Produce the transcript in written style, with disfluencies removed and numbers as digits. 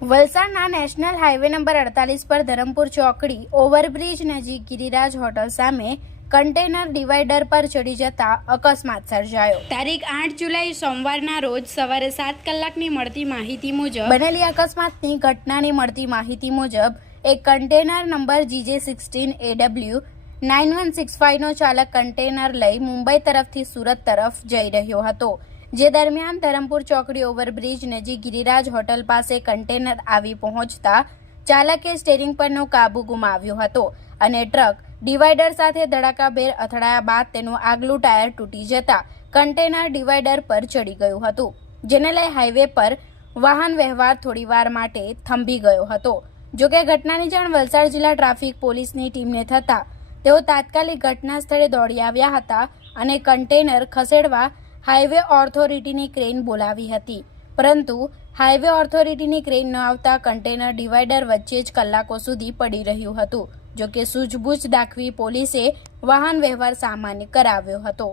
વલસાડના national highway number 48 પર ધરમપુર ચોકડી ઓવરબ્રિજ નજીક ગિરિરાજ હોટલ સામે કન્ટેનર ડિવાઈડર પર ચડી જતા અકસ્માત સર્જાયો। તારીખ 8 જુલાઈ સોમવારના રોજ સવારે 7 કલાકની મળતી માહિતી મુજબ બનેલી અકસ્માતની ઘટનાની મળતી માહિતી મુજબ એક કન્ટેનર નંબર GJ16AW 9165 નો ચાલક કન્ટેનર લઈ મુંબઈ તરફથી સુરત તરફ જઈ રહ્યો હતો। જે દરમિયાન ધરમપુર ચોકડી ઓવરબ્રિજ નજીક ગિરિરાજ હોટલ પાસે કન્ટેનર આવી પહોંચતા ચાલકે સ્ટીયરિંગ પરનો કાબુ ગુમાવ્યો હતો અને ટ્રક ડિવાઈડર સાથે ધડાકાભેર અથડાયા બાદ તેનું આગલું ટાયર તૂટી જતા કન્ટેનર ડિવાઈડર પર ચડી ગયું હતું, જેને લઈ હાઈવે પર વાહન વ્યવહાર થોડીવાર માટે થંભી ગયો હતો। જોકે ઘટનાની જાણ વલસાડ જિલ્લા ટ્રાફિક પોલીસની ટીમને થતા તેઓ તાત્કાલિક ઘટના સ્થળે દોડી આવ્યા હતા અને કન્ટેનર ખસેડવા હાઈવે ઓથોરિટીની ક્રેન બોલાવી હતી, પરંતુ હાઈવે ઓથોરિટીની ક્રેન ન આવતા કન્ટેનર ડિવાઈડર વચ્ચે જ કલાકો સુધી પડી રહ્યું હતું। જોકે સૂઝબૂછ દાખવી પોલીસે વાહન વ્યવહાર સામાન્ય કરાવ્યો હતો।